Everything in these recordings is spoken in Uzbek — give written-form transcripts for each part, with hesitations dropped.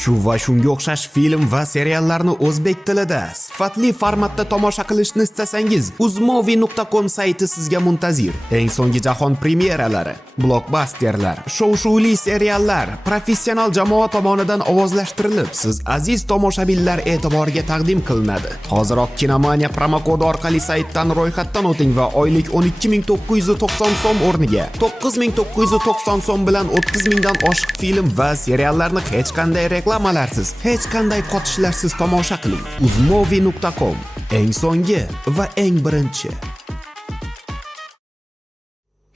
Shu va shunga o'xshash film va seriallarni o'zbek tilida sifatli formatda tomosha qilishni istasangiz, uzmoviy.com sayti sizga muntazir. Eng so'nggi jahon premyeralari, blockbusterlar, shov-shuvli seriallar professional jamoa tomonidan ovozlashtirilib, siz aziz tomoshabinlar e'tiboriga taqdim qilinadi. Hoziroq Kinomania promokodi orqali saytdan ro'yxatdan o'ting va oylik 12.990 so'm o'rniga 9.990 so'm bilan 30 mingdan oshiq film va seriallarni hech qanday reklamalarsiz, hech qanday qotishlarsiz tomosha qiling. uzmoviy.com eng so'nggi va eng birinchi.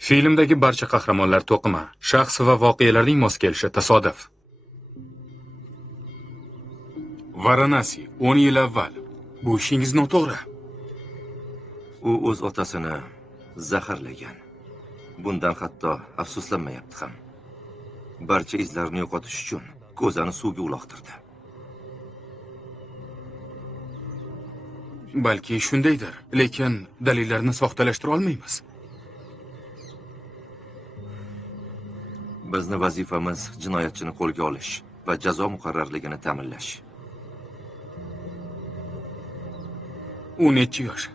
Filmdagi barcha qahramonlar to'qima, shaxs va voqealarning mos kelishi tasodif. Varanasi 10 yil avval. Bu ishingiz noto'g'ri. U o'z otasini zaharlagan. Bundan hatto afsuslanmayapti ham. Barcha izlarni yo'qotish uchun ko'zani suvga uloqtirdi. Balki shundaydir, lekin dalillarni soxtalashtira olmaymiz. Bizni vazifamiz jinoyatchini qo'lga olish va jazo muqarrarligini ta'minlash. U necha yosh?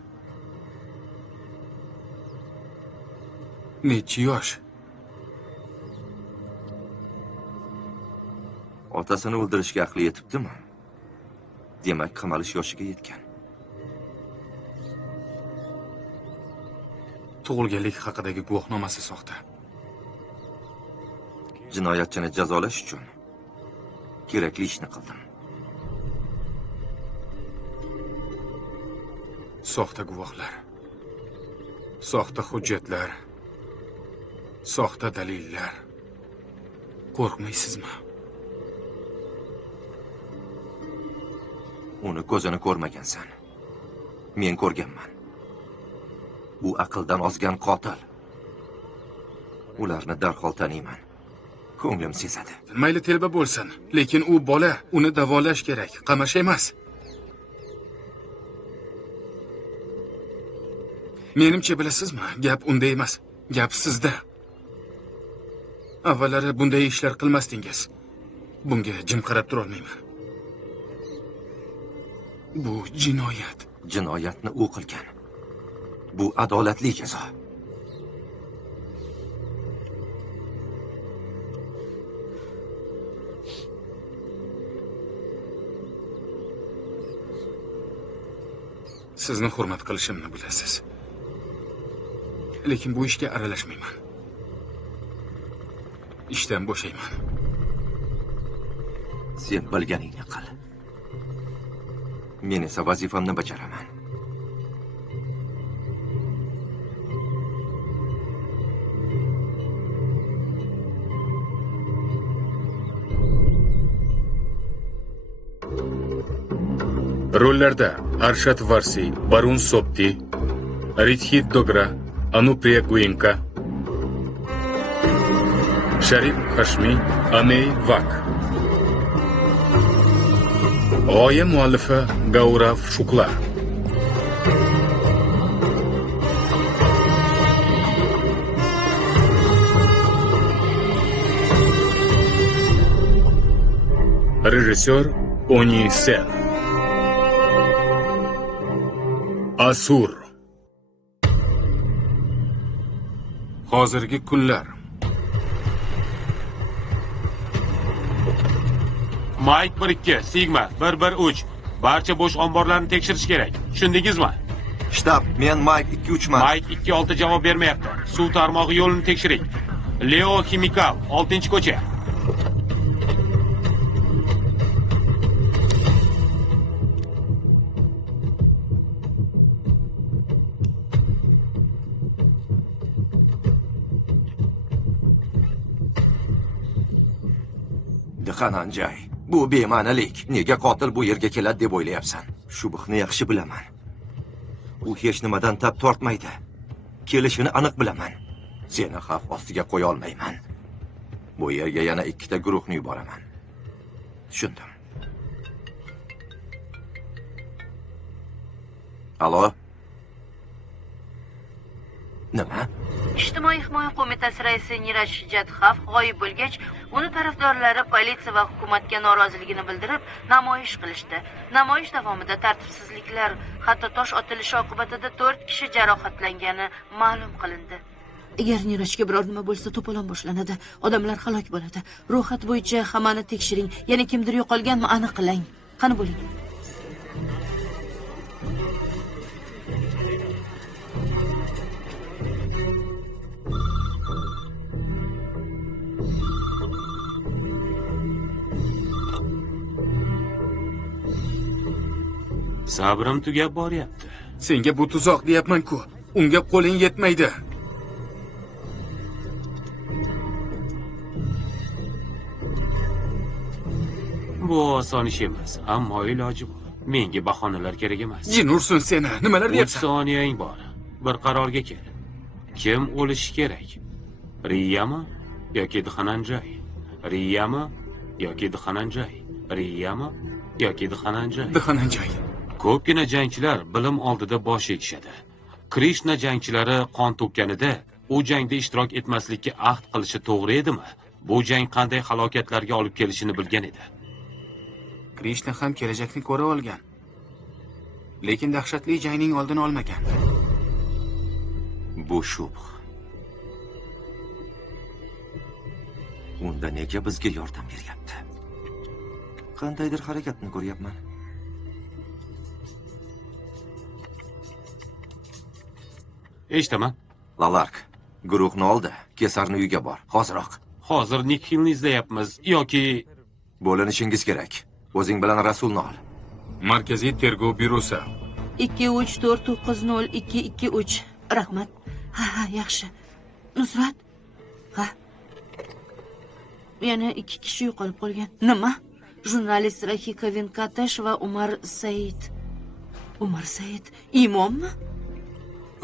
Necha yosh? Otasini o'ldirishga aqli yetibdimi? Demak, qamalish yoshiga yetgan. Tug'ilganlik haqidagi guvohnomasi soxta. Jinoyatchini jazolash uchun kerakli ishni qildim. Soxta guvohlar, soxta hujjatlar, soxta dalillar. Qo'rqmaysizmi? Uni ko'zini ko'rmagansan. Men ko'rganman. U aqldan ozgan qotil. Ularni darhol taniyman. Ko'nglim sezadi. Mayli telba bo'lsin, lekin u bola, uni davolash kerak, qamash emas. Menimcha bilasizmi, gap unda emas, gap sizda. Avvallari bunday ishlar qilmasdingiz. Bunga jim qarab tura olmayman. Bu jinoyat. Jinoyatni u qilgan. Bu adolatli jazo. Sizni hurmat qilishimni bilasiz. Lekin bu ishga aralashmayman. Ishdan bo'shayman. Sen bilganingni qil. Men esa vazifamni bajaraman. Rollarda Arshad Varsi, Barun Sopti, Ridhit Dogra, Anupriya Guinka, Sharif Hashmi, Amey Vak. G'oya muallifi Gaurav Shukla. Rejissyor Oni Sen. Asur. Hozirgi kunlar. Mike 12, Sigma 113. Barcha bo'sh omborlarni tekshirish kerak. Tushundingizmi? Shtab, men Mike 23 man. Mike 26 javob bermayapti. Suv tarmog'i yo'lini tekshiring. Leo Chemical 6-ko'cha. Qananjay, bu bema'nilik. Nega qotil bu yerga keladi deb o'ylayapsan? Shubhni yaxshi bilaman. U hech nimadan tap tortmaydi. Kelishini aniq bilaman. Seni xavf ostiga qo'ya olmayman. Bu yerga yana 2 ta guruhni yuboraman. Tushundim. Alo? Nima? Ijtimoiy Ijtimoiy himoya qo'mitasi raisi Niraj Jadxaf g'oyib bo'lgach, uni tarafdorlari politsiya va hukumatga noroziligini bildirib, namoyish qilishdi. Namoyish davomida tartibsizliklar, hatto tosh otilishi oqibatida 4 kishi jarohatlangani ma'lum qilindi. Agar Nirajga biror nima bo'lsa, to'polon boshlanadi. Odamlar halok bo'ladi. Ro'yxat bo'yicha hammani tekshiring. Yana kimdir yo'qolganmi, aniqlang. Qani bo'ling. Sabrim tugab boryapti. Senga bu tuzoq deyapman-ku. Unga qo'ling yetmaydi. Bu oson ish emas, ammo iloji bor. Menga bahonalar kerak emas. Jin ursin seni. Nimalar 3 deyapsan? soniyang bor. Bir qarorga kel. Kim o'lishi kerak? Riyami yoki Dhananjay? Riyami yoki Dhananjay? Riyami yoki Dhananjay? Dhananjay. Ko'pgina jangchilar bilim oldida bosh egishadi. Krishna jangchilari qon to'kkanida u jangda ishtirok etmaslikka ahd qilishi to'g'ri edimi? Bu jang qanday halokatlarga olib kelishini bilgan edi. Krishna ham kelajakni ko'ra olgan. Lekin dahshatli jangning oldini olmagan. Bu shubh. Unda nega bizga yordam beryapti? Qandaydir harakatni ko'ryapman. Eshitaman. Lalark, guruhni oldi. Kesarni uyiga bor. Hoziroq. Hozir Nikhilni izlayapmiz yoki Bo'linishingiz kerak. O'zing bilan Rasulni ol. Markaziy tergov byurosi. 234902223. Rahmat. Ha, yaxshi. Nusrat? Ha. Yana 2 kishi yo'qolib qolgan. Nima? Jurnalist Rahika Venkatesh va Umar Said. Umar Said imommi?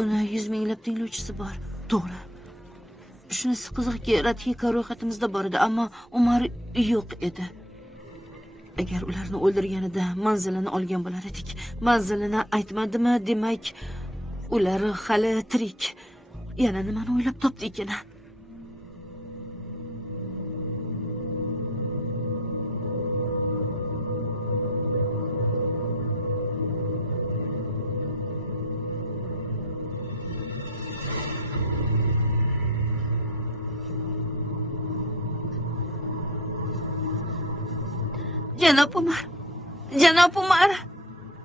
Uni 100 minglab tinglovchisi bor. To'g'ri. Shunisi qiziqki, Radhika ro'yxatimizda bor edi, ammo Umar yo'q edi. Agar ularni o'ldirganida manzilini olgan bo'lar edik. Manzilini aytmadimi, demak, ular hali tirik. Yana nimani o'ylab topdi ekan? Janob Umar. Janob Umar.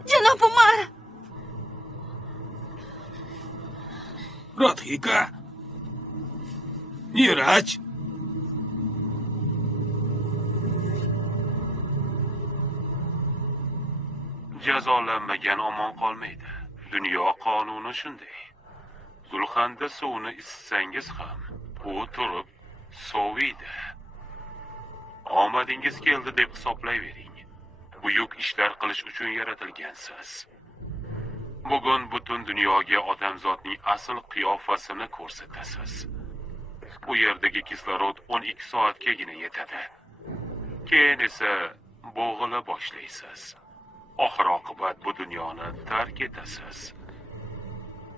Janob Umar. Radhika. Niraj. Jazolanmagan omon qolmaydi. Dunyo qonuni shunday. Gulxanda suvni isitsangiz ham, u turib soviydi. Omadingiz keldi deb hisoblayvering. Buyuk ishlar qilish uchun yaratilgansiz. Bugun butun dunyoga odamzodning asl qiyofasini ko'rsatasiz. Bu yerdagi kislorod 12 soatgagina yetadi. Keyin esa bo'g'ila boshlaysiz. Oxir oqibat bu dunyoni tark etasiz.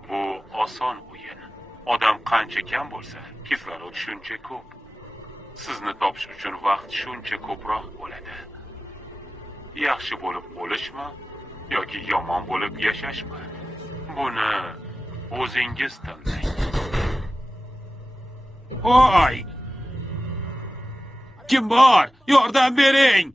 Bu oson o'yin. Odam qancha kam bo'lsa, kislorod shuncha ko'p. Sizni topish uchun vaqt shuncha ko'proq bo'ladi. Yaxshi bo'lib o'lishmi yoki yomon bo'lib yashashmi? Buni o'zingiz tanlang. Voy! Kim bor? Yordam bering!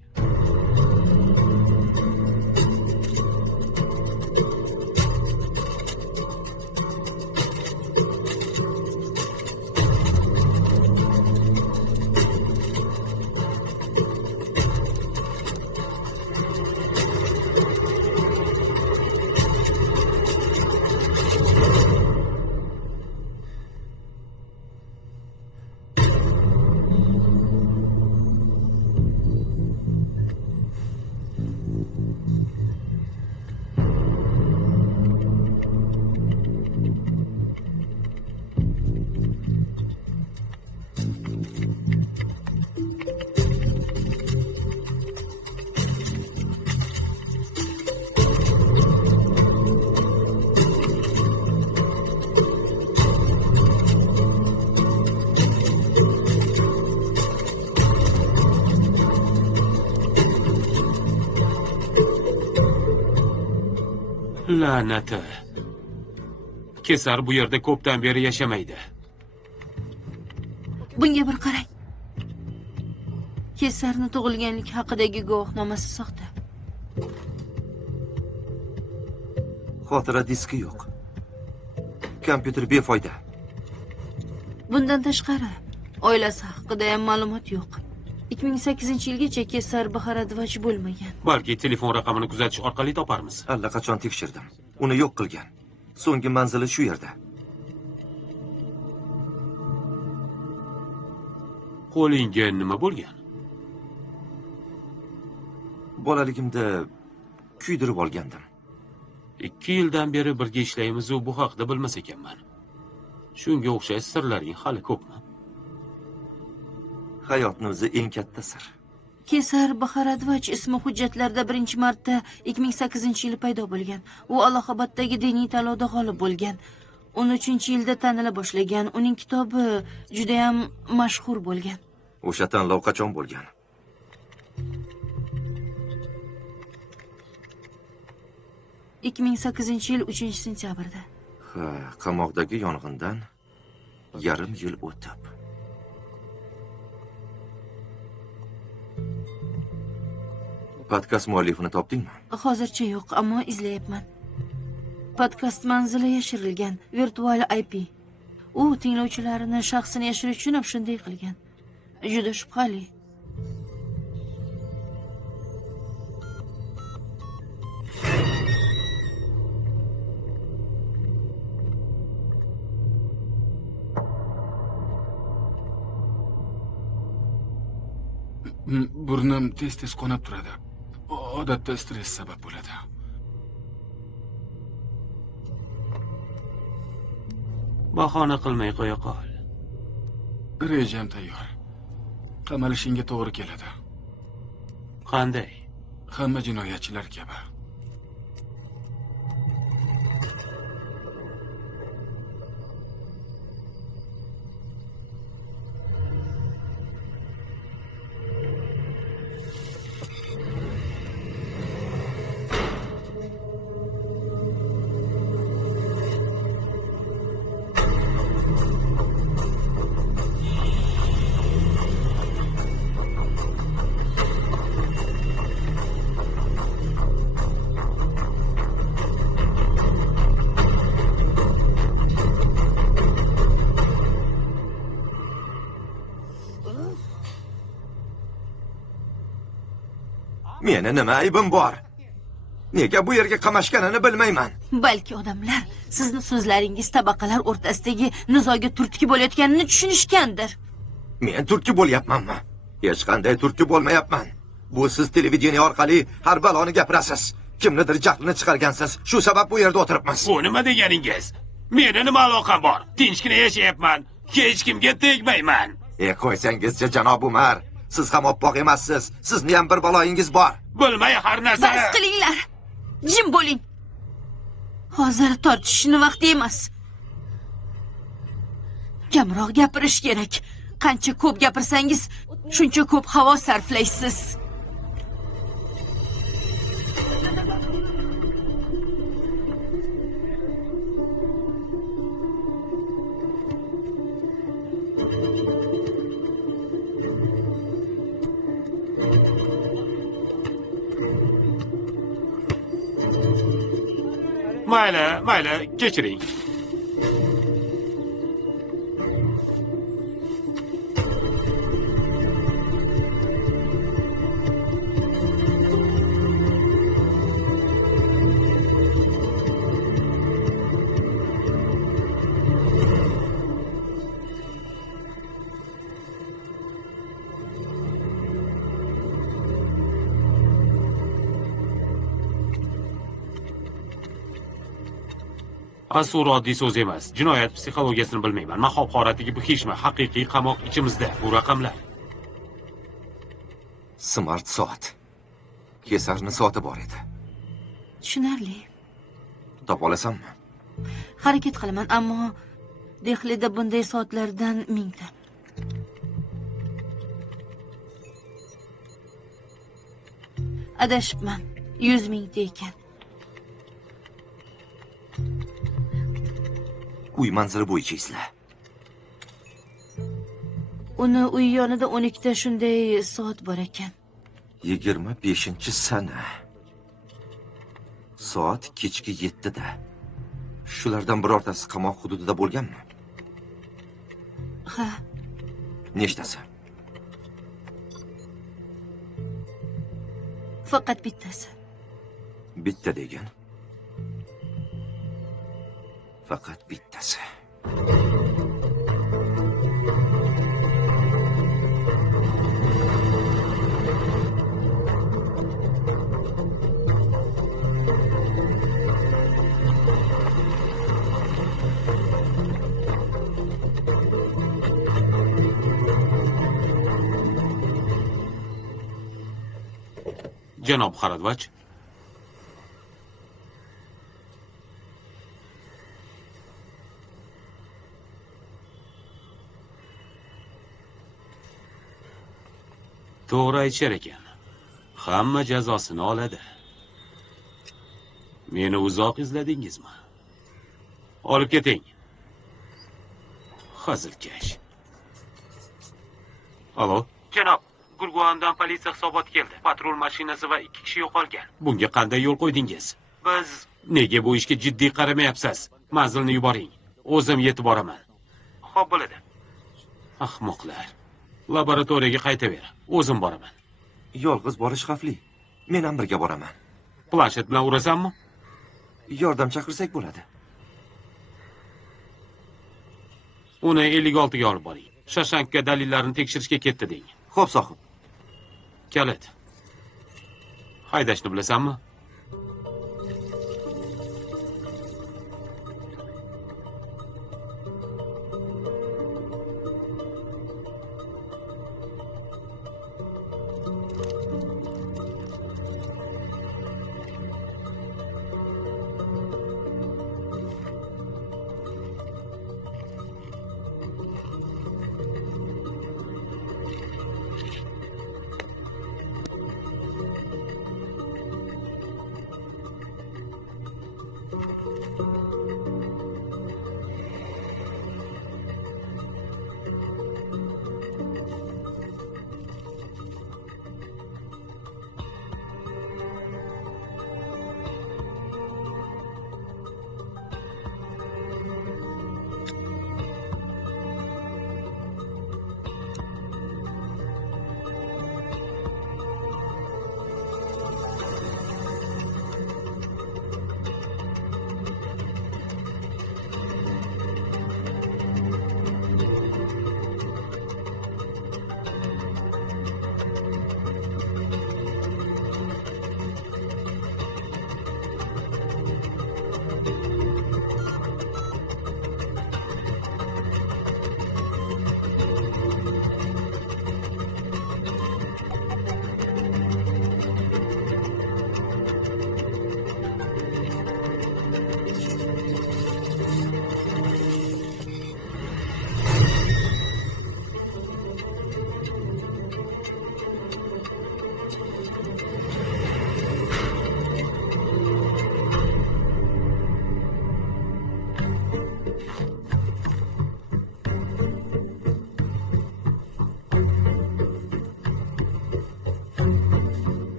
La'nati. Kesar bu yerda ko'pdan beri yashamaydi. Bunga bir qarang. Kesarni tug'ilganlik haqidagi guvohnomasi soxta. Xotira diski yo'q. Kompyuter befoyda. Bundan tashqari, oilasi haqida ham ma'lumot yo'q. 2008-yilgacha Kesar Baharadvach bo'lmagan. Balki telefon raqamini kuzatish orqali toparmiz. Allaqachon tekshirdim. Uni yo'q qilgan. So'nggi manzili shu yerda. Qo'lingga nima bo'lgan? Bolaligimda kuydirib olgandim. 2 yildan beri birga ishlaymiz, bu haqida bilmas ekanman. Shunga o'xshash sirlaring hali ko'pmi? Hayotning o'zi eng katta sir. Kesar Baharadvach ismi hujjatlarda birinchi marta 2008-yili paydo bo'lgan. U Allohobaddagi diniy tanlovda g'olib bo'lgan. 13-yilda tanila boshlagan. Uning kitobi juda ham mashhur bo'lgan. O'sha tanlov qachon bo'lgan? — 2008-yil 3-sentyabrda. Ha, qamoqdagi yong'indan yarim yil o'tib. Podkast muallifini topdingmi? Hozircha yo'q, ammo izlayapman. Podkast manzili yashirilgan, virtual IP. U tinglovchilarini shaxsini yashirish uchun ham shunday qilgan. Juda shubhali. Burnim tez-tez qonab turadi. Odatda stress sabab bo'ladi. Bahona qilmay qo'ya qol. Rejam tayyor. Qamalishingga to'g'ri keladi. Qanday? Hamma jinoyatchilar kabi. Meni nima aybim bor? Nega bu yerga qamashganini bilmayman. Balki odamlar sizni so'zlaringiz tabaqalar o'rtasidagi nizoga turtki bo'layotganini tushunishgandir. Men turtki bo'lyapmanmi? Hech qanday turtki bo'lmayapman. Bu siz televideniya orqali har baloni gapirasiz. Kimnidir jahlini chiqargansiz. Shu sabab bu yerda o'tiribmiz. Bu nima deganingiz? Meni nima aloqam bor? Tinchgina yashayapman. Hech kimga tegmayman. Qo'ysangizcha janob Umar. Siz ham oppoq emassiz. Sizni ham bir baloyingiz bor. Bilmay har narsa. Bas qilinglar. Jim bo'ling. Hozir tortishishni vaqti emas. Kamroq gapirish kerak. Qancha ko'p gapirsangiz, shuncha ko'p havo sarflaysiz. Mayli, kechiring. Asur oddiy so'z emas. Jinoyat psixologiyasini bilmayman. Mahob horatiga bu hechmi? Haqiqiy qamoq ichimizda. Bu raqamlar. Smart soat. Kesarni soati bor edi. Tushunarli. Topa olasanmi? Harakat qilaman, ammo Dehlida bunday soatlardan mingta. Adashibman. 100 mingta ekan. uy manzili bo'yicha izla. Uni uy yonida 12 ta shunday soat bor ekan. 25-sana. Soat kechki 7 da. Shulardan birortasi qamoq hududida bo'lganmi? Ha, Nechtasi? faqat bittasi. Bitta degan. Faqat bittasi. Janob Haradvach, to'g'ri aytishar ekan. Hamma jazosini oladi. Meni uzoq izladingizmi? Olib keting. Hazilkash. Alo? Janob, Gurguandan politsiya hisoboti keldi. Patrul mashinasi va 2 kishi yo'qolgan. Bunga qanday yo'l qo'ydingiz? Biz nega bu ishga jiddiy qaramayapsiz? Manzilni yuboring. O'zim yetib boraman. Xo'p bo'ladi. Ahmoqlar. Laboratoriyaga qaytaver. O'zim boraman. Yolg'iz borish xavfli. Men ham birga boraman. Planshet bilan urasanmi? Yordam chaqirsak bo'ladi. Uni 56 ga olib boring. Shashankka dalillarini tekshirishga ketdi deng. Xo'p, sohib. Kalit. Haydashni bilasanmi?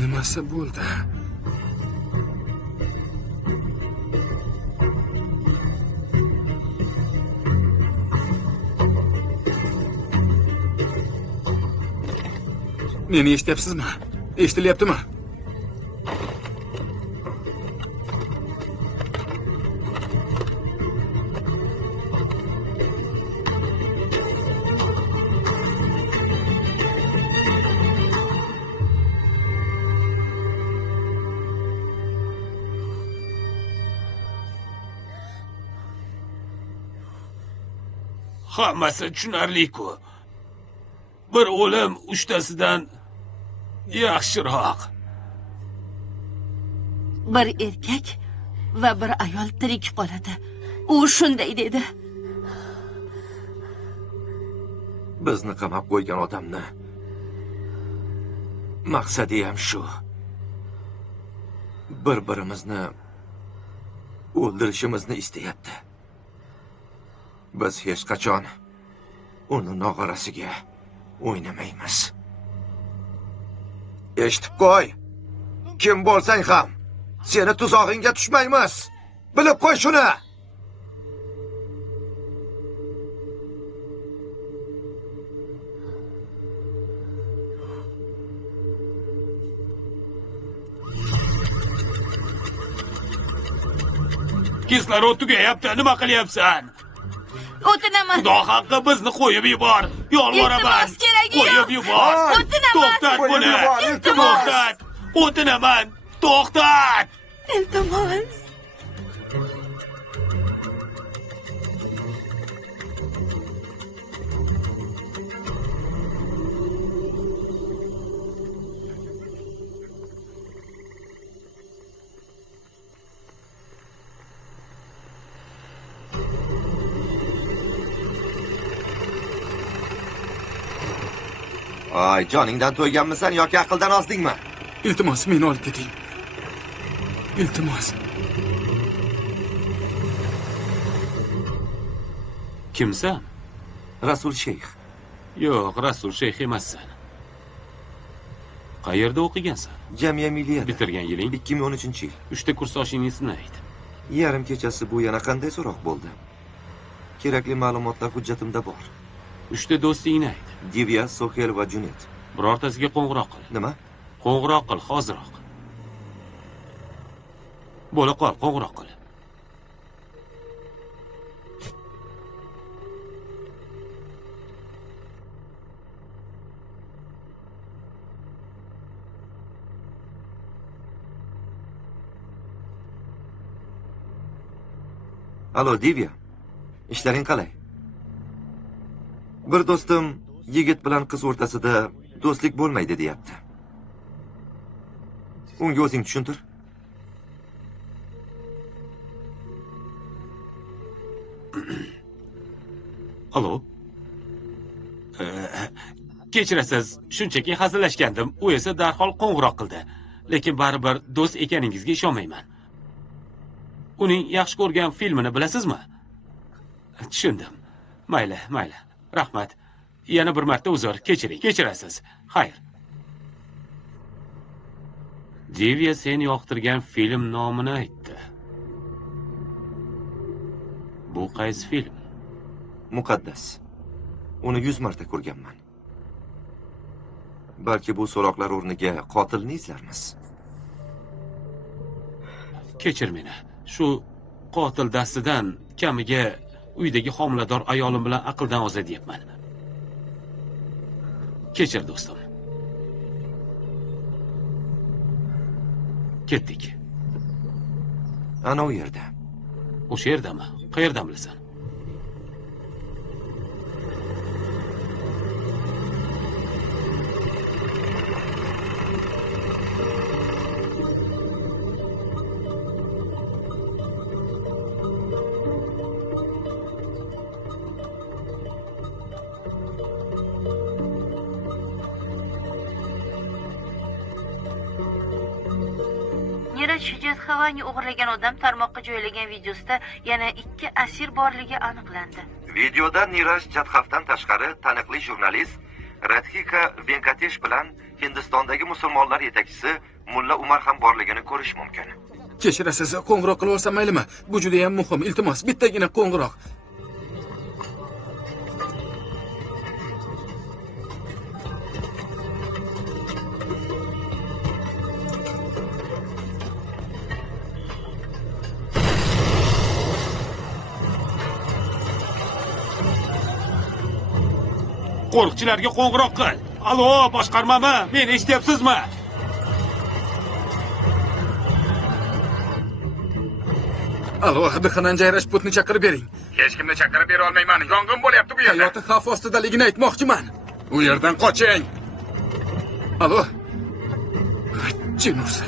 nimasi bo'ldi? Meni eshityapsizmi? Eshitilyaptimi? Hammasi tushunarli-ku. bir o'lim uchtasidan yaxshiroq. Bir erkak va bir ayol tirik qoladi. U shunday dedi. Bizni qamab qo'ygan odamni maqsadi ham shu. Bir-birimizni o'ldirishimizni istayapti. Biz hech qachon uni nog'orasiga o'ynamaymiz. Eshitib qo'y. Kim bo'lsang ham seni tuzog'ingga tushmaymiz. Bilib qo'y shuni. Kislorod tugayapti, nima qilyapsan? O'tinaman. Xudo haqqi bizni qo'yib yubor. Yolvoraman. Iltimos, keragi yo'q. Qo'yib yubor. O'tinaman. To'xtat buni. To'xtat. O'tinaman. To'xtat. Iltimos. Ay, joningdan to'yganmisan yoki aqldan ozdingmi? Iltimos, meni olib keting. Iltimos. Kimsan? Rasul Sheyx. Yo'q, Rasul Sheyx emassan. Qayerda o'qigansan? Jamiya milliyada. Bitirgan yiling? 2013-yil. 3ta kurs oshingisini ayt. Yarim kechasi bu yana qanday so'roq bo'ldi? Kerakli ma'lumotlar hujjatimda bor. 3ta do'stingni ayt. Divya, Sohel va Junet. Birortasiga qo'ng'iroq qil. Nima? Qo'ng'iroq qil, hoziroq. Bo'la qol, qo'ng'iroq qil. Alo, Divya. Ishlaring qalay? Bir do'stim yigit bilan qiz o'rtasida do'stlik bo'lmaydi deyapti. Unga o'zing tushuntir. Alo. Kechirasiz, shunchaki hazillashgandim. U esa darhol qo'ng'iroq qildi. Lekin baribir do'st ekaningizga ishonmayman. Uning yaxshi ko'rgan filmini bilasizmi? Tushundim. Mayli, mayli. Rahmat. Yana bir marta uzr, kechiring. Kechirasiz. Xayr. Divya sen yoqtirgan film nomini aytdi. Bu qaysi film? Muqaddas. Uni 100 marta ko'rganman. Balki bu so'roqlar o'rniga qotilni izlarmiz. Kechir meni. Shu qotil dastidan kamiga uydagi homilador ayolim bilan aqldan ozadyapman. Kechir do'stim. Ketdik. Ana u yerda. O'sha yerdami? Qayerdan bilasan? Shijaz Havani o'g'irlagan odam tarmoqqa joylagan videosida yana 2 asir borligi aniqlandi. Videoda Niraj Jadhavdan tashqari taniqli jurnalist Radhika Venkatesh bilan Hindistondagi musulmonlar yetakchisi Mulla Umar ham borligini ko'rish mumkin. Kechirasiz, qo'ng'iroq qilib olsam maylimi? Bu juda ham muhim. Iltimos, bittagina qo'ng'iroq. Qo'riqchilarga qo'ng'iroq qil. Alo, boshqarmami? Meni eshityapsizmi? Alo, Abduhanan Jayrashputni chaqirib bering. Hech kimni chaqirib bera olmayman. Yong'in bo'lyapti bu yerda. Hayoti xavf ostidaligini aytmoqchiman. U yerdan qoching. Alo. Jin ursa.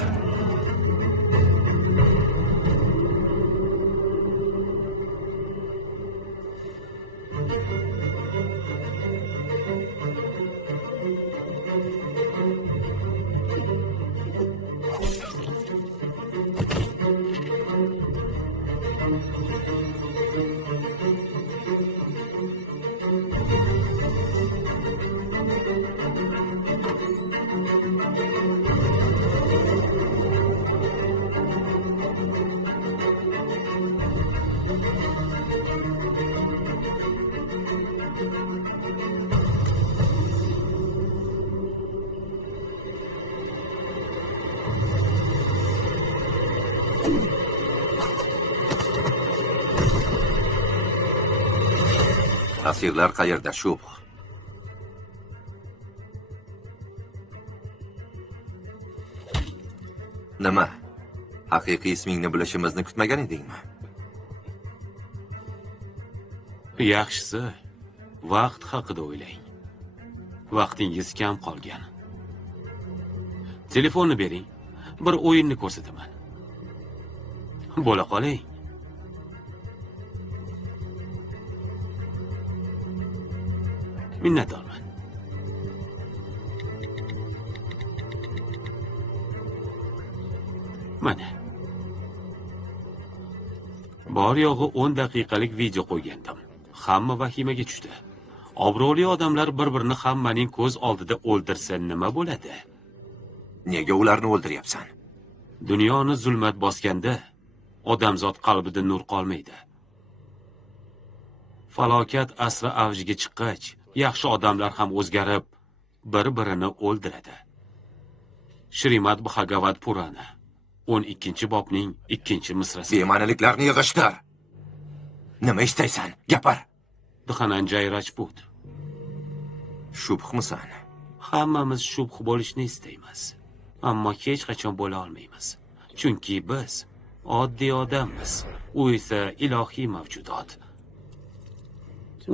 Asirlar qayerda, Shubh? Nima? Haqiqiy ismingni bilishimizni kutmagan edingmi? Yaxshisi, vaqt haqida o'ylang. Vaqtingiz kam qolgan. Telefonni bering. Bir o'yinni ko'rsataman. Bo'la qoling. Minnatdorman. Mana. Bor yo'g'i 10 daqiqalik video qo'ygandim. Hamma vahimaga tushdi. Obro'li odamlar bir-birini hammaning ko'z oldida o'ldirsa nima bo'ladi? Nega ularni o'ldiryapsan? Dunyoni zulmat bosganda odamzod qalbida nur qolmaydi. Falokat asri avjiga chiqqach, yaxshi odamlar ham o'zgarib, bir-birini o'ldiradi. Shrimad Bhagavad Purana 12-bobning 2-misrasi. Bema'niliklarni yig'ishtir. Nima istaysan? Gapir. Dhananjay Rajput. Shubhmisan? Hammamiz shubh bo'lishni istaymiz, ammo hech qachon bo'la olmaymiz. Chunki biz oddiy odammiz, u esa ilohiy mavjudot.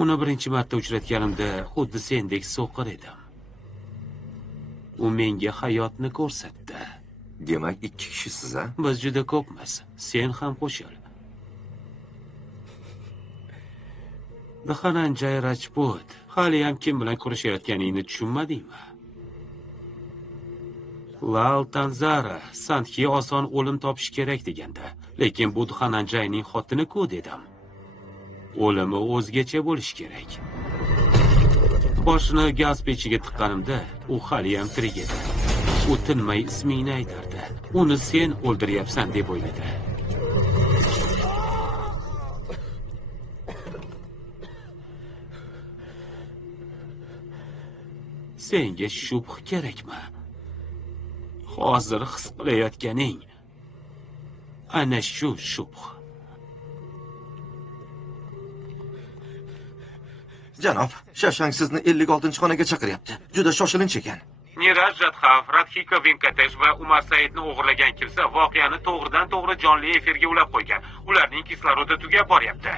Uni birinchi marta uchratganimda xuddi sendek so'qir edim. U menga hayotni ko'rsatdi. Demak, 2 kishisiz, a? Biz juda ko'pmiz. Sen ham qo'shil. Dhananjay Rajput, hali ham kim bilan kurashayotganingni tushunmadingmi? Lal Tanzara Sandhi oson o'lim topish kerak deganda, lekin bu Dhananjayning xotini-ku dedim. O'limi o'zgacha bo'lish kerak. Boshini gaz pechiga tiqqanimda, u hali ham tirik edi. U tinmay ismingni aytardi. Uni sen o'ldiryapsan deb o'yladi. Senga shubh kerakmi? Hozir his qilayotganing ana shu shubh. Janob, Shashank sizni 56-xonaga chaqiryapti. Juda shoshilinch ekan. Niraj Radhav, Radhika Venkatesh va Umar Saidni o'g'irlagan kimsa voqeani to'g'ridan-to'g'ri jonli efirga ulab qo'ygan. Ularning kislorodi tugab boryapti.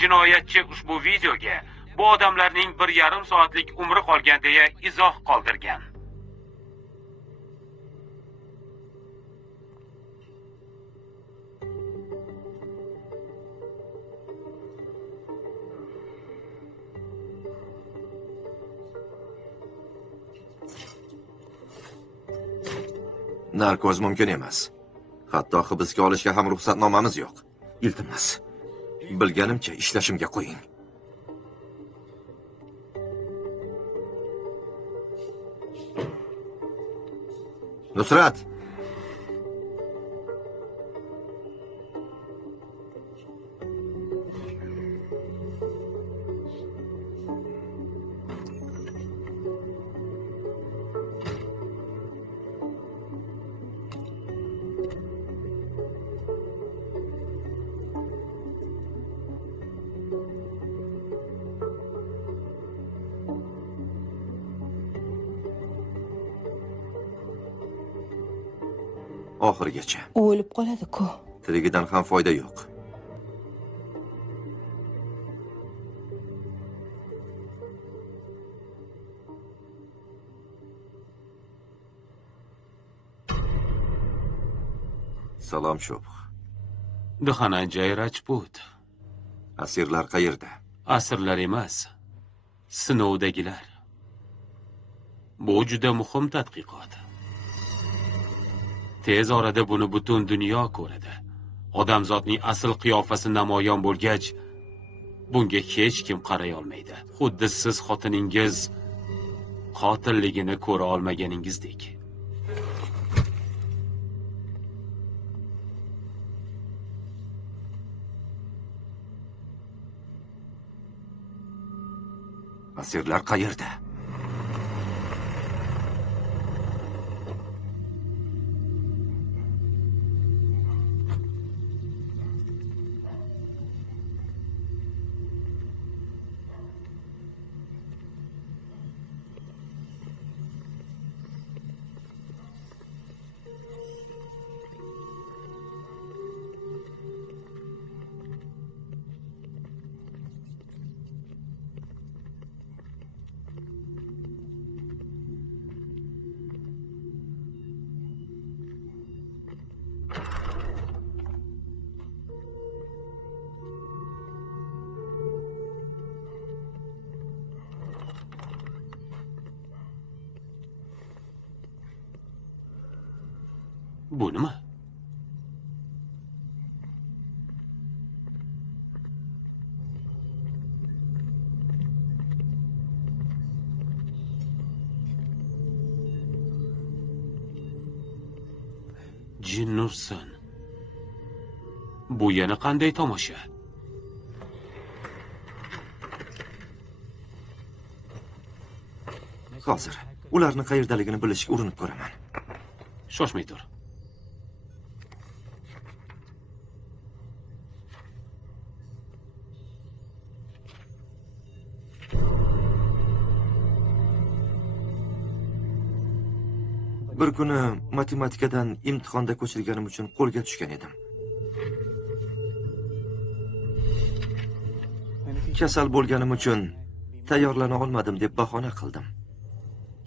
Jinoyatchi ushbu videoga bu odamlarning 1,5 soatlik umri qolgan deya izoh qoldirgan. Narkoz mumkin emas. Hatto hibsga olishga ham ruxsatnomamiz yo'q. Iltimos, bilganimcha ishlashimga qo'ying. Nusrat! Oxirigacha. U o'lib qoladi-ku. Tirigidan ham foyda yo'q. Salom Shubh. Dhananjay Rajput. Asirlar qayerda? Asirlar emas, sinovdagilar. Bu juda muhim tadqiqot. Tez orada buni butun dunyo ko'radi. Odamzodning asl qiyofasi namoyon bo'lgach, bunga hech kim qaray olmaydi. Xuddi siz xotiningiz qotilligini ko'ra olmaganingizdek. Asirlar qayerda? Bu nima? Jinnurson. Bu yana qanday tomosha? Hozir ularni qayerdaligini bilishga urinib ko'raman. Shoshmay tur. Bir kuni matematikadan imtihonda ko'chirganim uchun qo'lga tushgan edim. Kasal bo'lganim uchun tayyorlana olmadim deb bahona qildim.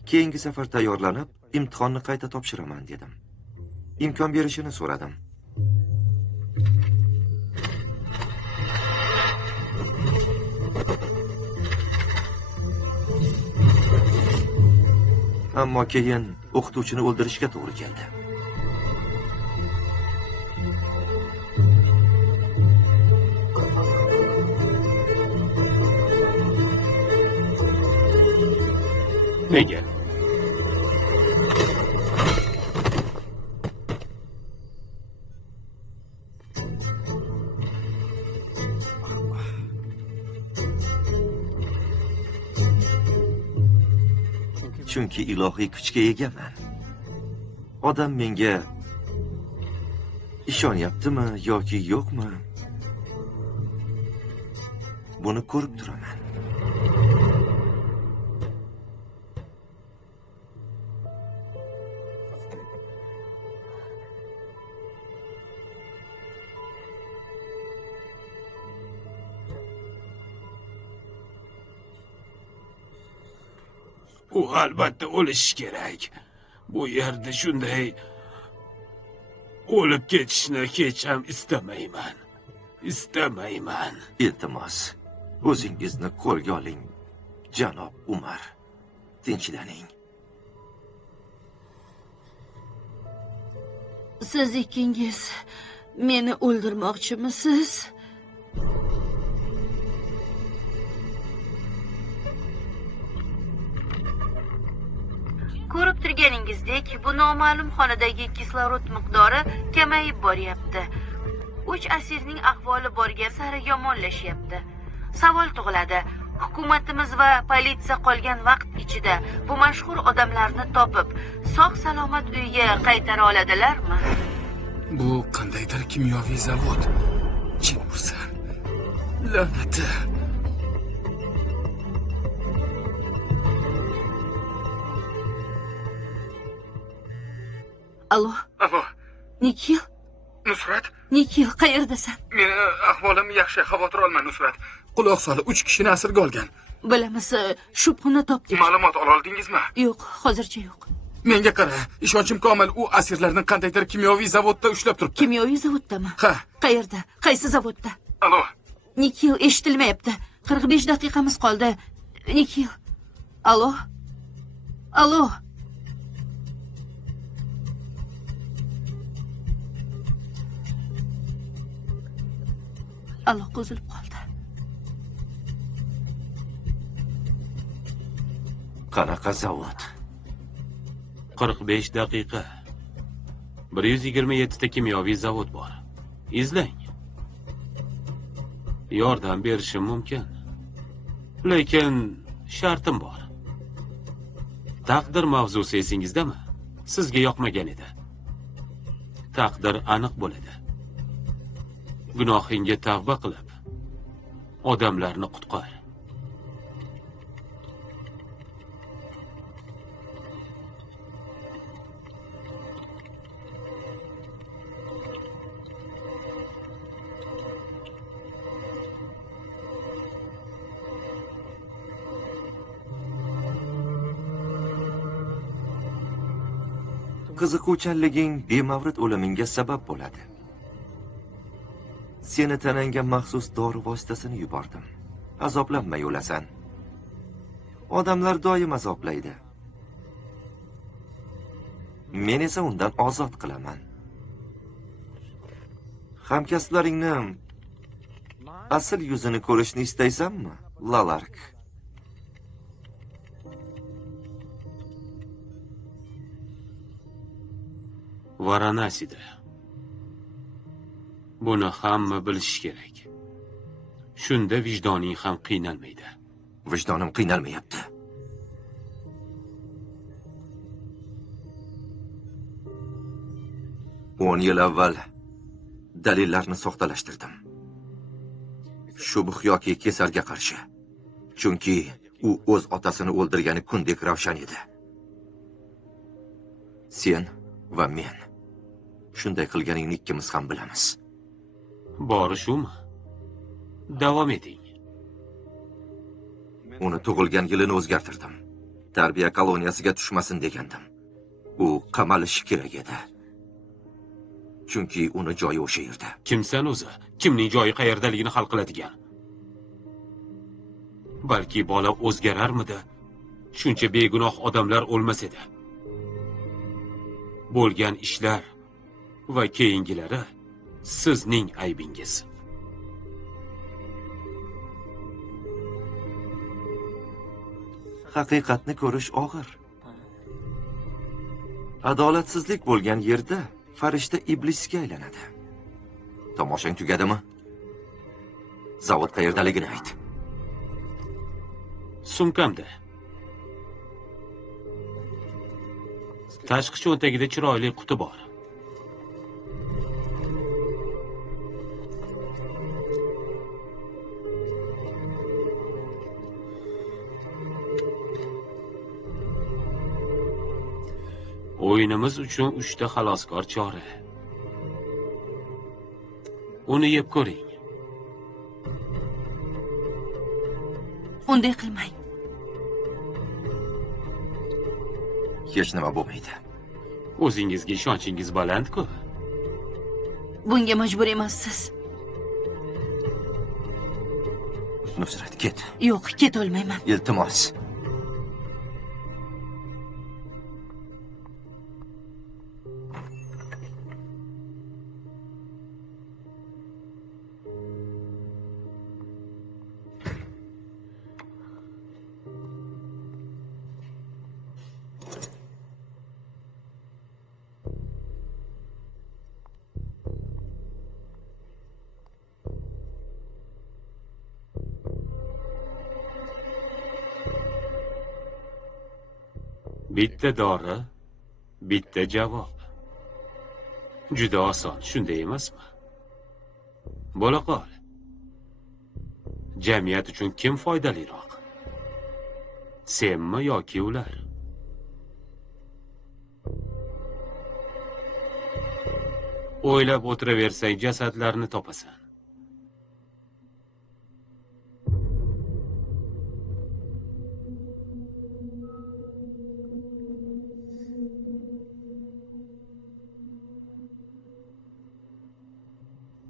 Keyingi safar tayyorlanib, imtihonni qayta topshiraman dedim. Imkon berishini so'radim. Ammo keyin o'qituvchini o'ldirishga to'g'ri keldi. Nega? Chunki ilohiy kuchga egaman. Odam menga ishonyaptimi yoki yo'qmi? Buni ko'rib turaman. U albatta o'lishi kerak. Bu yerda shunday o'lib ketishni hech ham istamayman. Istamayman. Iltimos, o'zingizni qo'lga oling, janob Umar. Tinchlaning. Siz ikkingiz meni o'ldirmoqchimisiz? Ko'rib turganingizdek, bu noma'lum xonadagi kislorod miqdori kamayib boryapti. 3 asirning ahvoli borgan sari yomonlashyapti. Savol tug'iladi. Hukumatimiz va politsiya qolgan vaqt ichida bu mashhur odamlarni topib, sog'-salomat uyga qaytara oladilarmi? Bu qandaydir kimyoviy zavod. Jinnurson. La'nati. Alo. Alo. Nikil? Nusrat? Nikil, qayerdasan? Meni ahvolim yaxshi, xavotir olma Nusrat. Quloq solib 3 kishini asirga olgan. Bilamiz, shubhani topdik. Ma'lumot ola oldingizmi? Yo'q, hozircha yo'q. Menga qara, ishonchim komil. U asirlarni qandaydir kimyoviy zavodda ushlab turibdi. Kimyoviy zavoddami? Ha. Qayerda? Qaysi zavodda? Alo. Nikil, eshitilmayapti. 45 daqiqamiz qoldi. Nikil. Alo? Alo? Aloqa uzilib qoldi. Qanaqa zavod? 45 daqiqa. 127 ta kimyoviy zavod bor. Izlang. Yordam berishim mumkin. Lekin shartim bor. Taqdir mavzusi esingizdami? Sizga yoqmagan edi. Taqdir aniq bo'ladi. Gunohingga tavba qilib, odamlarni qutqar. Qiziquvchanliging bemavrid o'limingga sabab bo'ladi. Seni tananga maxsus dori vositasini yubordim. Azoblanmay o'lasan. Odamlar doim azoblaydi. Men esa undan ozod qilaman. Hamkasblaringni asl yuzini ko'rishni istaysanmi, Lalark? Varanasida. Buni hamma bilish kerak. Shunda vijdoning ham qiynalmaydi. Vijdonim qiynalmayapti. o'n yil avval dalillarni soxtalashtirdim. Shubh yoki kesarga qarshi. Chunki u o'z otasini o'ldirgani kundek ravshan edi. Sen va men shunday qilganingni ikkimiz ham bilamiz. Bori shumi? Davom eting. Uni tug'ilgan yilini o'zgartirdim. Tarbiya koloniyasiga tushmasin degandim. U qamalishi kerak edi. Chunki uni joyi o'sha yerda. Kimsan o'zi? Kimning joyi qayerdaligini hal qiladigan? Balki bola o'zgararmidi? Shuncha begunoh odamlar o'lmas edi. Bo'lgan ishlar va keyingilari sizning aybingiz. Haqiqatni ko'rish og'ir. Adolatsizlik bo'lgan yerda farishta iblisga aylanadi. Tomoshang tugadimi? Zavod qayerdaligini ayt. Sumkamda. Tashqi cho'ntagida chiroyli quti bor. O'yinimiz uchun 3 ta xaloskor chora. Uni yeb ko'ring. Unday qilmang. Hech nima bo'lmaydi. O'zingizga ishonchingiz baland-ku. Bunga majbur emassiz. Nusrat, ket. Yo'q, keta olmayman. Iltimos. Bitta dori, bitta javob. Juda oson, shunday emasmi? Bo'la qol. Jamiyat uchun kim foydaliroq? Senmi yoki ular? O'ylab o'tiraversang jasadlarni topasan.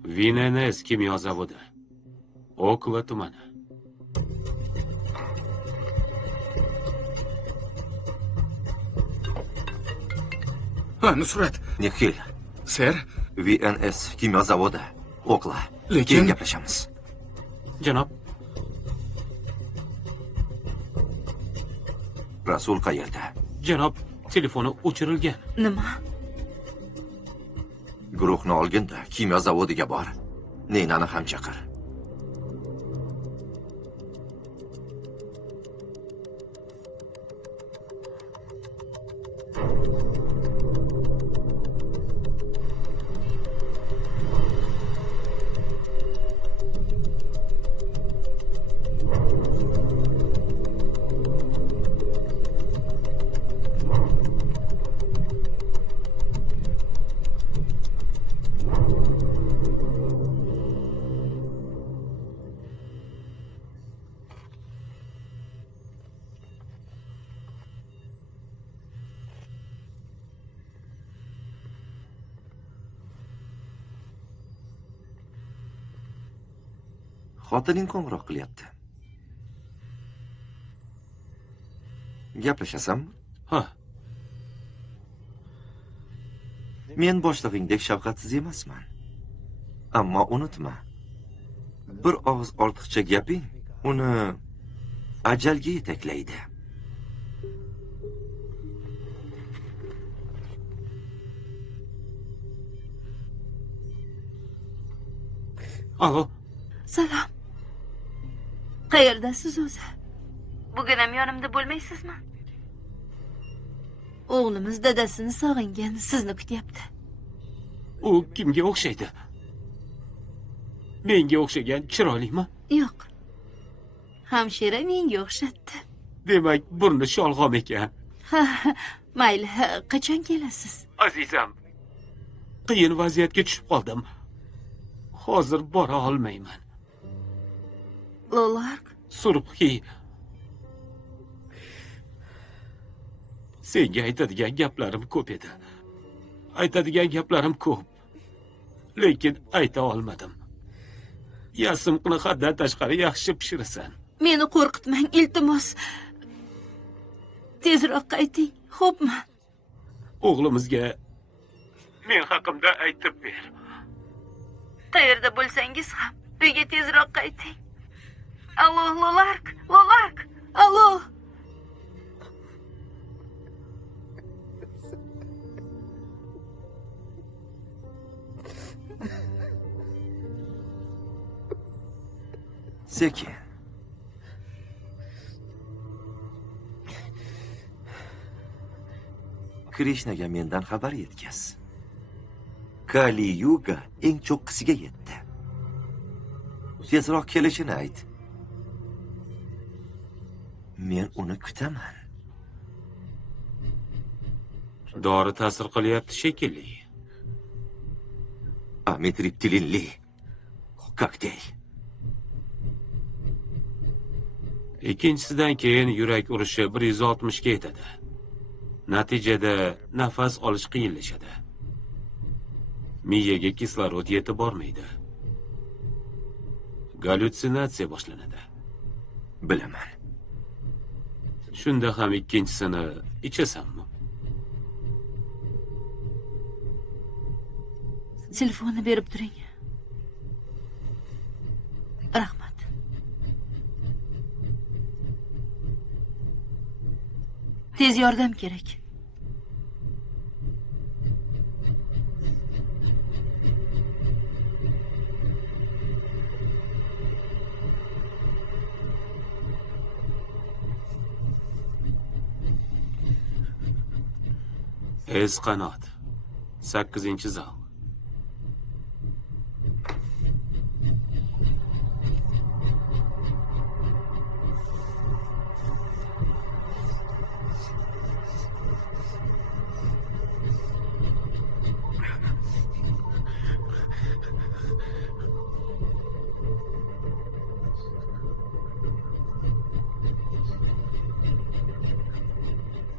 VNS kimyo zavodi. Okla tumani. Ha, Nusrat. Nikhil, Ser, VNS kimyo zavodi. O'qla. Lekin- Keyin gaplashamiz. Janob, Rasul qayerda? janob, telefoni o'chirilgan. Nima? Guruhni olginda kimyo zavodiga bor. Neynani ham chaqir. Xotining qo'ng'iroq qilyapti. Gaplashasanmi? Ha, Men boshlig'ingdek shafqatsiz emasman. Ammo unutma. Bir og'iz ortiqcha gaping uni ajalga yetaklaydi. alo, Salom. Qayerdasiz o'zi? Bugun ham yonimda bo'lmaysizmi? O'g'limiz dadasini sog'ingan, sizni kutyapti. u kimga o'xshaydi? Menga o'xshagan chiroylimi? Yo'q. Hamshira menga o'xshatdi. Demak, burni sholg'om ekan. Ha, mayli, qachon kelasiz? Azizam, qiyin vaziyatga tushib qoldim. Hozir bora olmayman. Lolark, Surxi. Senga aytadigan gaplarim ko'p edi. Aytadigan gaplarim ko'p. Lekin ayta olmadim. Yasimqni haddan tashqari yaxshi pishirasan. meni qo'rqitmang, iltimos. Tezroq qayting, xo'pmi? O'g'limizga men haqimda aytib ber. Qayerda bo'lsangiz ham uyga tezroq qayting. Allo, Lolark, Lolark. Allo. Sekin. Krishnaga mendan xabar yetkaz. Kali Yuga eng cho'qqisiga yetdi. Tezroq kelishini ayt. Men uni kutaman. Dori ta'sir qilyapti shekilli. Amitriptilinli kokteyl. Ikkinchisidan keyin yurak urishi 160 ga yetadi. Natijada nafas olish qiyinlashadi. Miyaga kislorod yetib bormaydi. Gallyutsinatsiya boshlanadi. Bilaman. Shunda ham ikkinchisini ichasanmi? Telefonni berib turing. Rahmat. Tez yordam kerak. Qanot. 8-zal.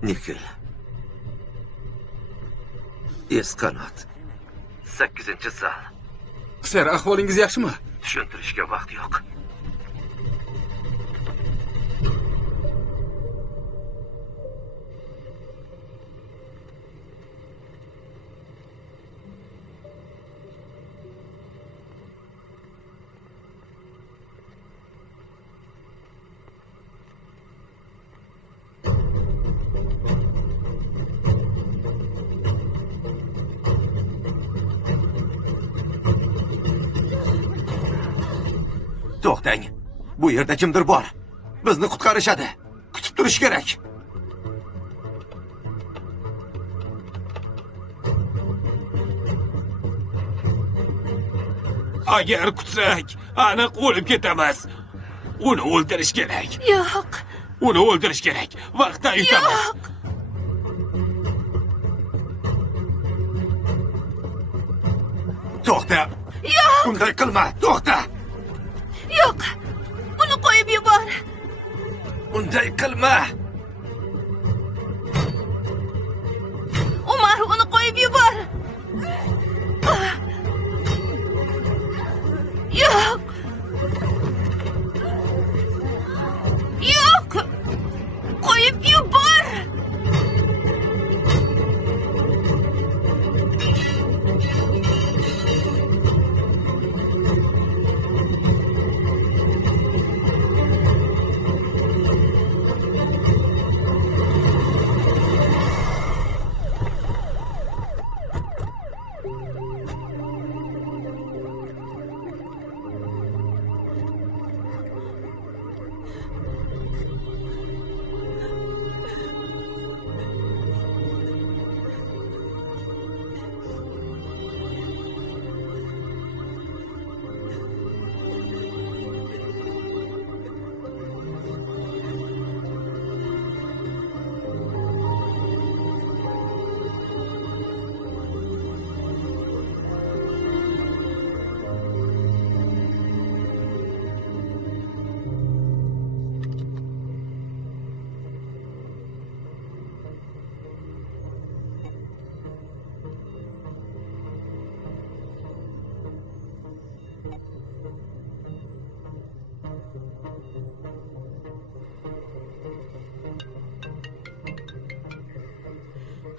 Nikhil. Qanot. 8-zal. Ser, ahvolingiz yaxshimi? Tushuntirishga vaqt yo'q. To'xtang. Bu yerda kimdir bor. Bizni qutqarishadi. Kutib turish kerak. Agar kutsak, aniq o'lib ketamiz. Uni o'ldirish kerak. Yo'q. Uni o'ldirish kerak. Vaqtdan yutamiz. Yo'q. To'xta. Yo'q. Unday qilma. To'xta. Yo'q. Uni qo'yib yubor. Unday qilma. Umar, uni qo'yib yubor. Yo'q. Yo'q. Qo'yib yubor.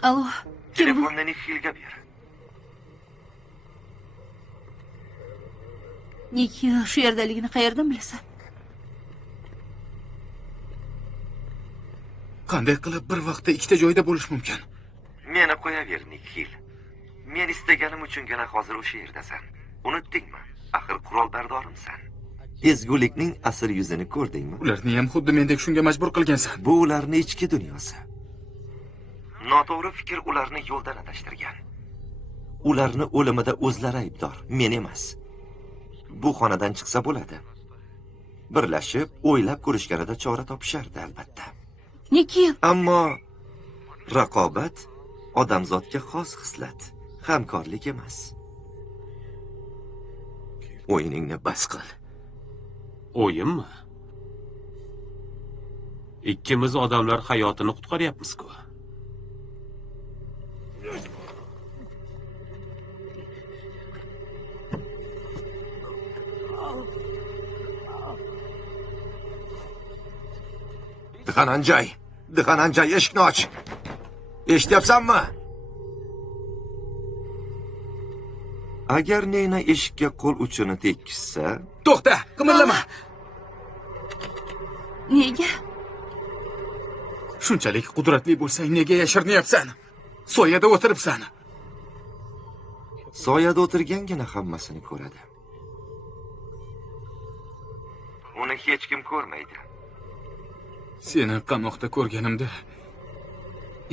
Alo, kim bu? Telefonni Nikhilga ber. Nikhil shu yerdaligini qayerdan bilasan? Qanday qilib bir vaqtda ikkita joyda bo'lish mumkin? Meni qo'yaver, Nikhil. Men istaganim uchungina hozir o'sha yerdasan. Unutdingmi? Axir qurolbardorimsan. Ezgulikning asl yuzini ko'rdingmi? Ularni ham xuddi mendek shunga majbur qilgansan. Bu ularning ichki dunyosi. Noto'g'ri fikr ularni yo'ldan adashtirgan. Ularni o'limida o'zlari aybdor, men emas. Bu xonadan chiqsa bo'ladi. Birlashib, o'ylab ko'rishganida chora topishardi albatta. Nikhil, Ammo raqobat odamzodga xos xislat, hamkorlik emas. O'yiningni bas qil. O'yinmi? Ikkimiz odamlar hayotini qutqaryapmiz-ku. Dixananjay, eshikni och. Eshityapsanmi? Agar Neyna eshikka qo'l uchini tekkizsa, To'xta, qimirlama. nega? Shunchalik qudratli bo'lsang, nega yashirnyapsan? Soyada o'tiribsan. soyada o'tirgangina hammasini ko'radi. Uni hech kim ko'rmaydi. Seni qamoqda ko'rganimda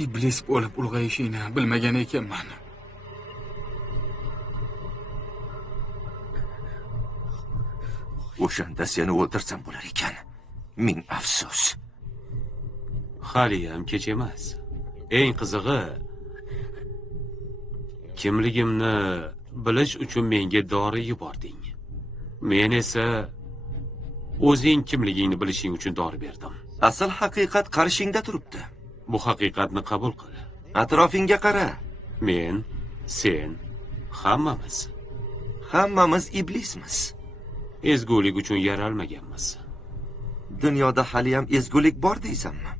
iblis bo'lib ulg'ayishingni bilmagan ekanman. O'shanda seni o'ldirsam bo'lar ekan. Ming afsus. Hali ham kech emas. Eng qizig'i, kimligimni bilish uchun menga dori yubording. Men esa o'zing kimligingni bilishing uchun dori berdim. Asl haqiqat qarshingda turibdi. Bu haqiqatni qabul qil. Atrofingga qara. Men, sen, hammamiz. Hammamiz iblismiz. Ezgulik uchun yaralmaganmiz. Dunyoda hali ham ezgulik bor deysanmi?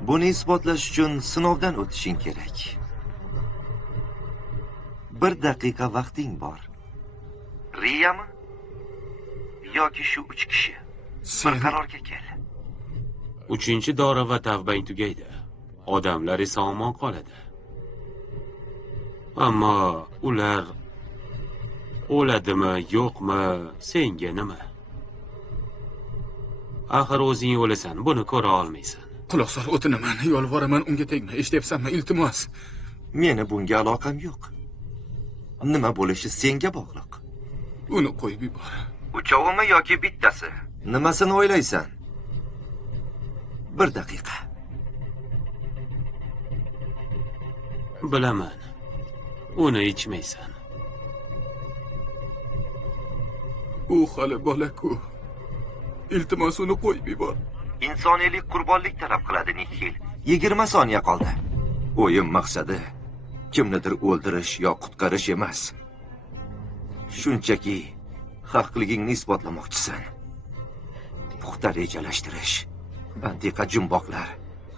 Buni isbotlash uchun sinovdan o'tishing kerak. 1 daqiqa vaqting bor. Riyami? Yoki shu 3 kishi? Bir qarorga kel. 3-dora va tavbang tugaydi. Odamlar esa omon qoladi. Ammo ular o'ladimi, yo'qmi, senga nima? Axir o'zing o'lasan, buni ko'ra olmaysan. Quloq sol, o'tinaman, yolvoraman, unga tegma. Eshityapsanmi? Iltimos. Meni bunga aloqam yo'q. Nima bo'lishi senga bog'liq. Uni qo'yib yubor. Uchovimi yoki bittasi? Nimasini o'ylaysan? 1 daqiqa. Bilaman. Uni ichmaysan. U hali bola-ku. Iltimos, uni qo'yib yubor. Insoniylik qurbonlik talab qiladi, Nikhil. 20 soniya qoldi. O'yin maqsadi kimnidir o'ldirish yo qutqarish emas. Shunchaki haqligingni isbotlamoqchisan. Puxta rejalashtirish, antiqa jumboqlar,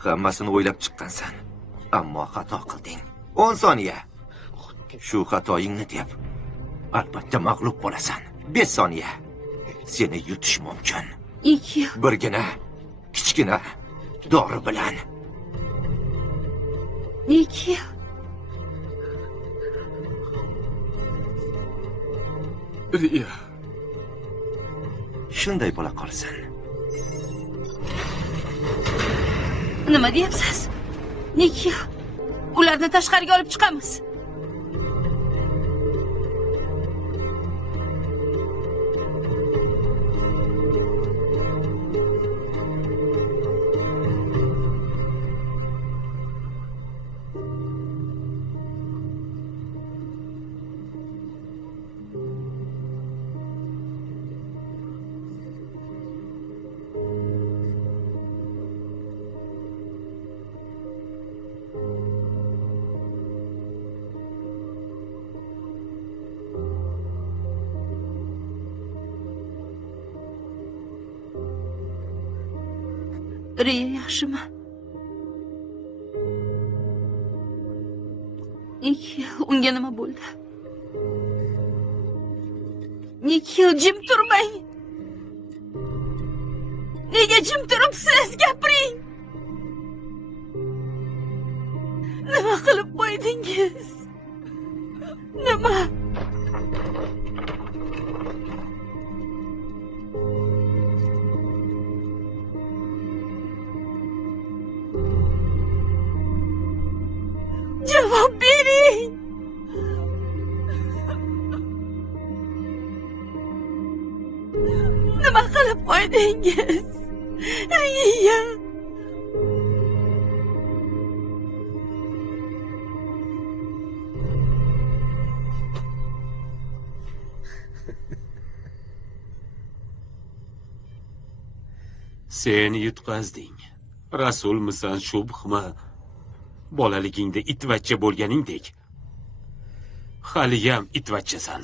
hammasini o'ylab chiqqansan. Ammo xato qilding. 10 soniya. Shu xatoyingni deb albatta mag'lub bo'lasan. 5 soniya. Seni yutish mumkin. 2. Birgina, kichkina dori bilan. 2. Riya. Shunday bo'la qolsin. Nima deyapsiz? Nikki, ularni tashqariga olib chiqamiz. Riya yaxshimi? Nikki, unga nima bo'ldi? Nikki, jim turmang. Nega jim turibsiz? Gapiring. Nima qilib qo'ydingiz? Nima? Javob bering. Nima qilib qo'ydingiz? Riya. Sen yutqazding. Rasulmisan, shubhmi? Bolaligingda itvachcha bo'lganingdek, haliyam itvachchasan.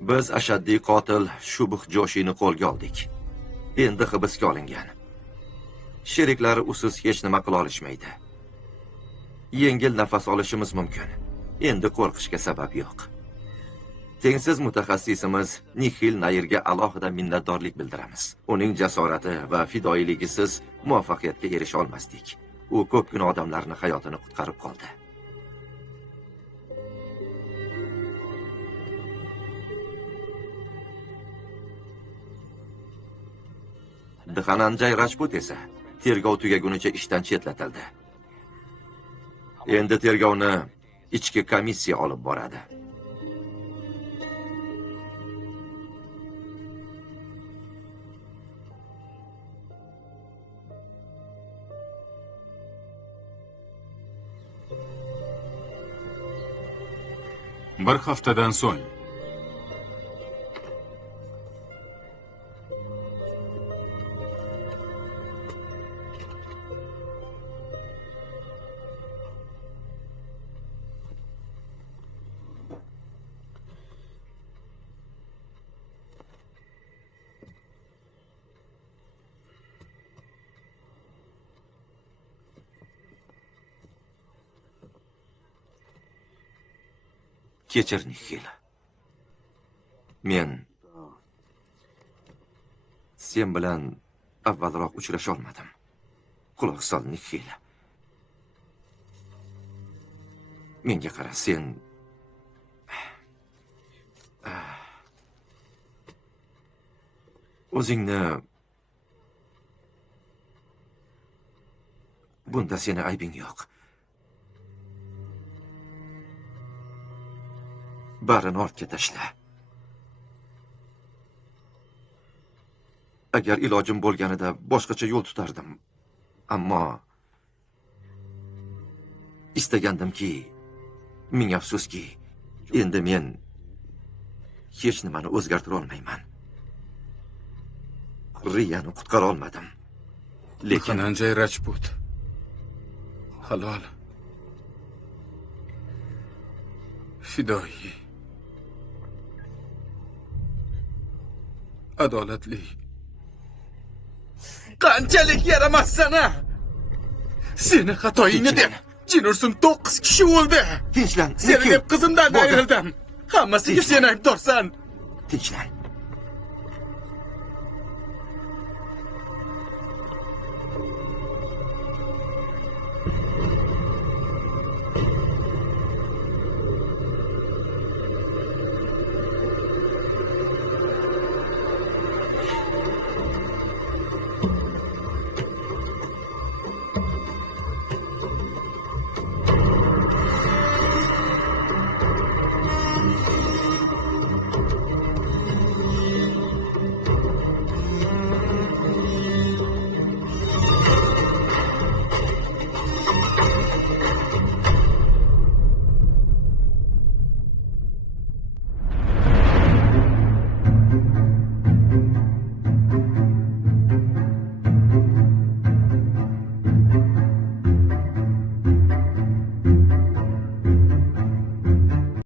Biz ashaddiy qotil Shubh Joshini qo'lga oldik. Endi hibsga olingan. Sheriklari usiz hech nima qila olishmaydi. Yengil nafas olishimiz mumkin. Endi qo'rqishga sabab yo'q. Tengsiz mutaxassisimiz Nixil Nayirga alohida minnatdorlik bildiramiz. Uning jasorati va fidoyiligisiz muvaffaqiyatga erisha olmasdik. U ko'pgina odamlarning hayotini qutqarib qoldi. Dhananjay Rajput esa tergov tugagunicha ishdan chetlatildi. Endi tergovni ichki komissiya olib boradi. Bir haftadan so'ng Kechir, Nixil. Men sen bilan avvalroq uchrasha olmadim. Quloq sol, Nixil. Menga qara, sen o'zingni bunda seni aybing yo'q. Barini ortga tashla. Agar ilojim bo'lganida boshqacha yo'l tutardim. Ammo istagandimki, ming afsuski, endi men hech nimani o'zgartira olmayman. Riyani qutqara olmadim. Lekin Dhananjay Rajput halol, fidoyi, adolatli. Qanchalik yaramassan-a? Seni xatoyingni deb Jinursun 9 kishi o'ldi. tinchlan. Seni deb qizimdan ayrildim. Hammasiga sen aybdorsan. Tinchlan.